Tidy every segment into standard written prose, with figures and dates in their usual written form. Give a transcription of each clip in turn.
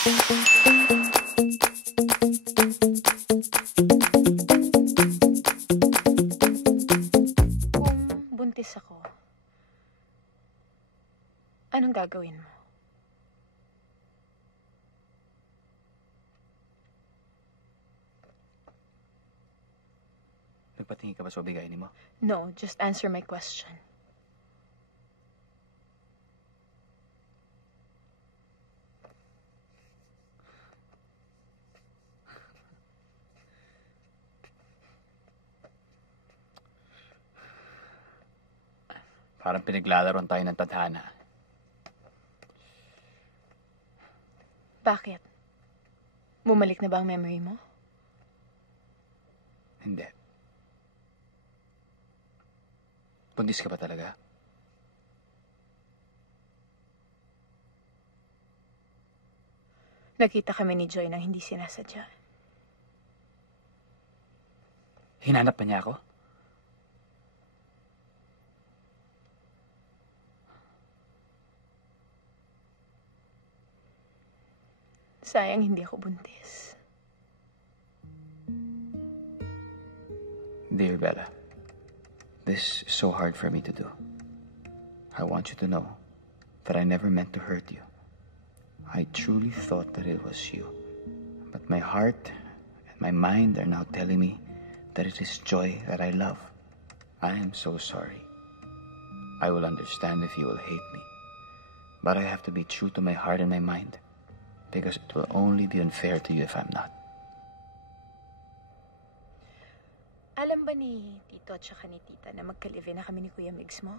Kung buntis ako, anong gagawin mo? Nagpatingin ka ba sa bigayin mo? No, just answer my question. Parang pinaglalaroan tayo ng tadhana. Bakit? Bumalik na ba ang memory mo? Hindi. Buntis ka ba talaga? Nakita kami ni Joy nang hindi sinasadya. Hinanap pa niya ako? Sayang hindi ako buntis. Dear Bella, this is so hard for me to do. I want you to know that I never meant to hurt you. I truly thought that it was you. But my heart and my mind are now telling me that it is Joy that I love. I am so sorry. I will understand if you will hate me. But I have to be true to my heart and my mind, because it will only be unfair to you if I'm not. Alam ba ni Tito at saka ni Tita na magka-live-in na kami ni Kuya Migs mo?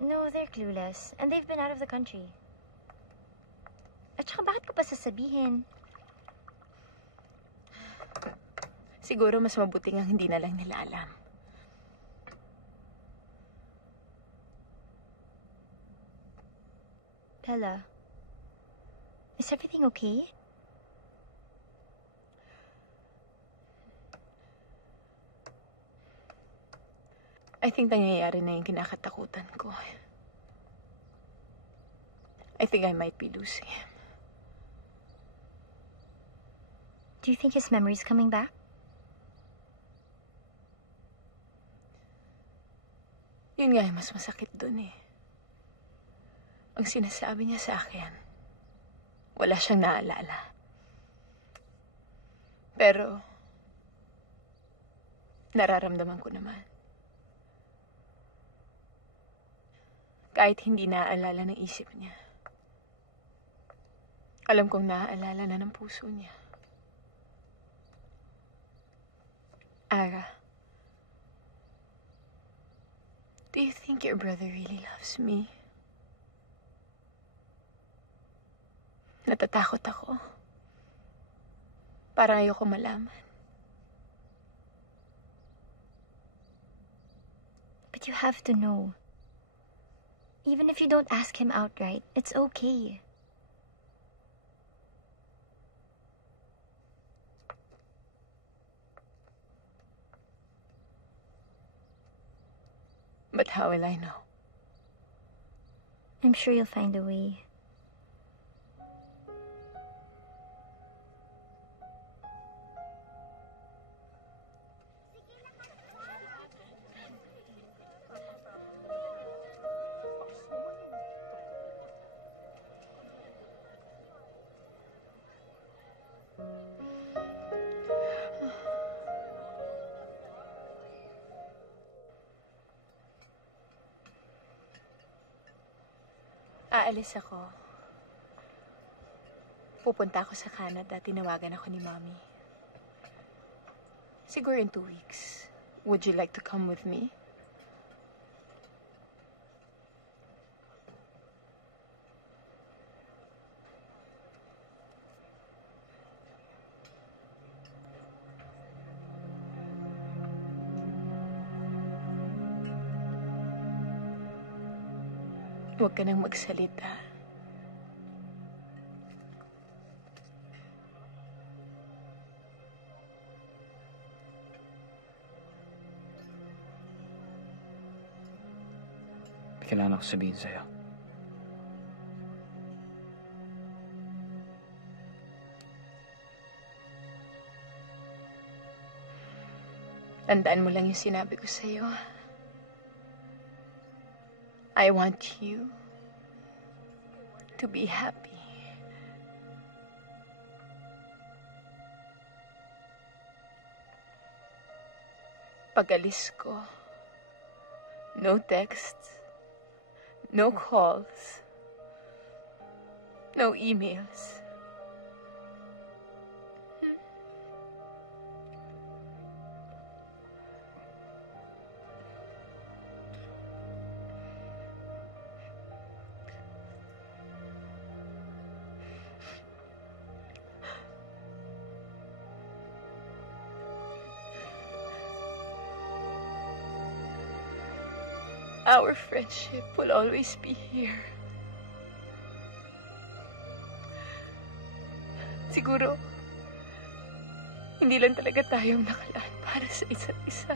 No, they're clueless. And they've been out of the country. At saka bakit ko pa sasabihin? Siguro mas mabuti nga hindi na lang nila alam. Bella, is everything okay? I think nangyayari na yung kinakatakutan ko. I think I might be losing him. Do you think his memory's coming back? Yun nga yung mas masakit dun eh. Ang sinasabi niya sa akin, wala siyang naalala. Pero, nararamdaman ko naman. Kahit hindi naaalala ng isip niya, alam kong naaalala na ng puso niya. Ara, do you think your brother really loves me? Natatakot ako. Parang ayoko malaman. But you have to know. Even if you don't ask him outright, it's okay. But how will I know? I'm sure you'll find a way. Aalis ako. Pupunta ako sa Canada. Tinawagan ako ni Mommy. Siguro in 2 weeks. Would you like to come with me? Huwag ka nang magsalita. May kailangan ako sabihin sa'yo. Tandaan mo lang yung sinabi ko sa'yo. I want you to be happy. Pag-alis ko, no texts, no calls, no emails. Our friendship will always be here. Siguro, hindi lang talaga tayo nakalaan para sa isa't isa.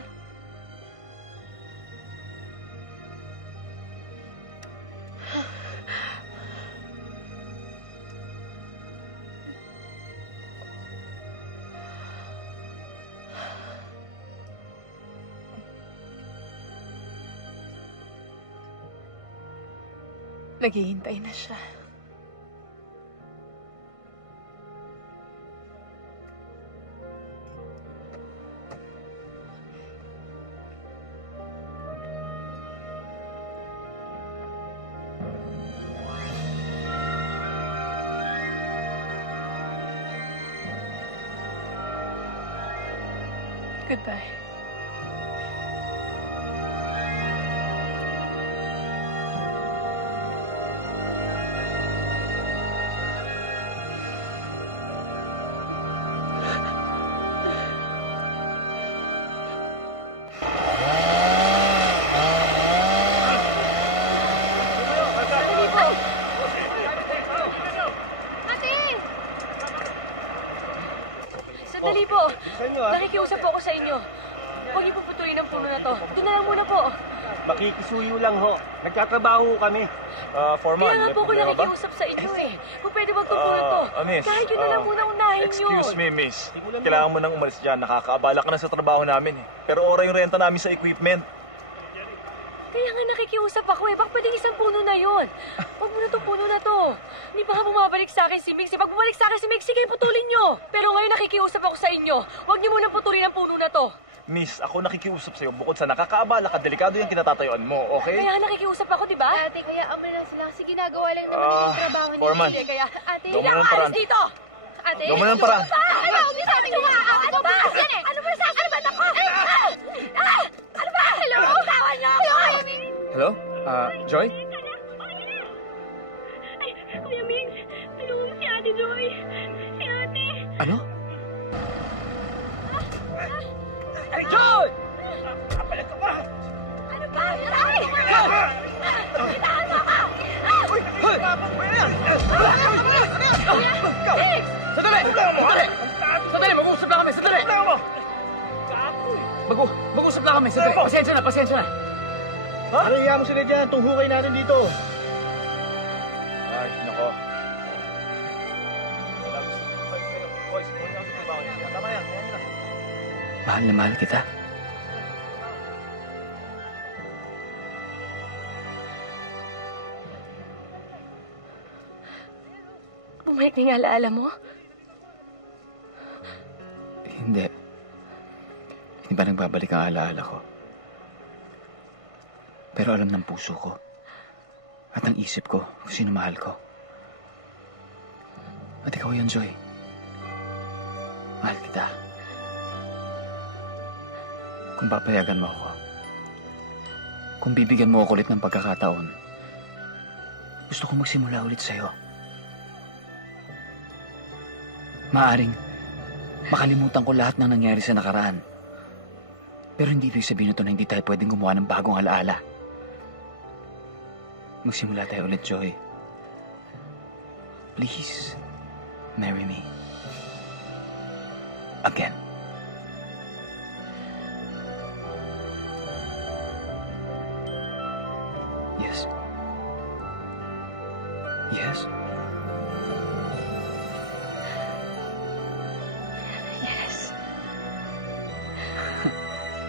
Naghihintay na siya. Goodbye. Sandali po. Nakikiusap po ako sa inyo. Huwag niyo puputulin ang puno na to. Doon na lang muna po. Makikisuyo lang ho. Nagtatrabaho kami. Foreman, Kaya nga may po ako problema ba? nakikiusap sa inyo eh. Kung pwede wag tupulot to. Miss, Kahit yun na lang muna unahin nyo. Excuse me, miss. Kailangan mo nang umalis dyan. Nakakaabala ka na sa trabaho namin eh. Pero ora yung renta namin sa equipment. Kaya nga nakikiusap ako eh. Bakit pwedeng isang puno na yun? Huwag mo na itong puno na to. Hindi pa nga bumabalik sa akin si Mix. Pag bumalik sa akin si Mix, sige putulin nyo. Pero ngayon nakikiusap ako sa inyo. Huwag nyo munang putulin ang puno na to. Miss, ako nakikiusap sa'yo. Bukod sa nakakaabala ka, delikado yung kinatatayuan mo, okay? Kaya nga nakikiusap ako, di ba? Ate, kaya amo na sila kasi ginagawa lang naman nila yung trabaho nila. Foreman. Hindi, kaya... Ate, Gawa mo ng Alis paraan. dito! ate. Gawa mo ng paraan. Ano? Huwag niyo sabi nyo nga. Ano ba? Yan eh. Ano ba sa akin? Ano ba ako? Ano ba? Hello? Tawan nyo ako. Hello? Joy? Kuya Mings, tulungan mo si Ate Joy. Si Ate. Ano? Hey, Joy! Ano ba? Ay! Itaan mo ako! Hoy! Sandali! Sandali! Sandali! Mag-uusap lang kami! Sandali! Mag-uusap lang kami! Sandali! Pasensya na! Pasensya na! Ano iya mo sila dyan? Itong hukay natin dito. Ay, nako. Wala gusto. Boys, muna ako sa trabaho niya. Tama yan. Kaya nila. Mahal na mahal kita. Bumalik na yung alaala mo? Hindi. Hindi ba nagbabalik ang alaala ko? Pero alam ng puso ko at ang isip ko kung sino mahal ko. At ikaw yun, Joy. Mahal kita. Kung papayagan mo ako, kung bibigyan mo ako ulit ng pagkakataon, gusto ko magsimula ulit sa'yo. Maaring makalimutan ko lahat ng nangyari sa nakaraan. Pero hindi ibig sabihin ito na hindi tayo pwedeng gumawa ng bagong alaala. Magsimula tayo ulit, Joy. Please, marry me. Again. Yes. Yes. Yes.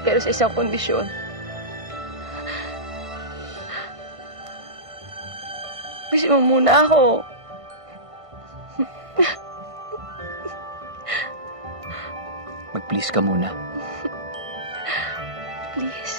Pero sa isang kondisyon. Gusto mo muna ako. Mag-please ka muna. Please.